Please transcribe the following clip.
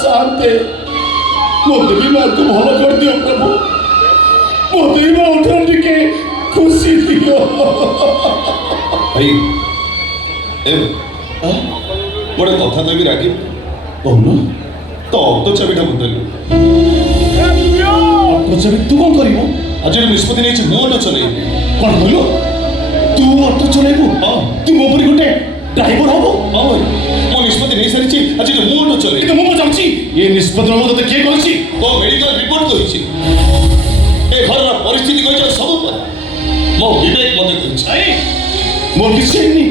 शांति मत भी मैं को भल कर दियो प्रभु मत भी मैं उठन टिके खुशी दियो भाई ए बड़े कथा कहबी रागी कहून तो ऑटो चाबिटा बदल ऑटो चाबी तू कौन करिवो आज निष्पत्ति नहीं मु ऑटो चलेबी कौन कहलो तू ऑटो चलेबू हाँ तू मो परी गोटे ड्राइवर हबो हाँ भाई मो निष्पत्ति नहीं सारी आज मु ऑटो चले କିନ୍ତୁ ମୁଁ ଜାଣିଛି ଏ ନିଷ୍ପତ୍ତି ନେବାକୁ ତତେ କିଏ କହିଛି तो मेडिकल रिपोर्ट कही ए घर परिस्थिति कही सब मो विवेक मत कही ମୋର କିଛି ହେଇନି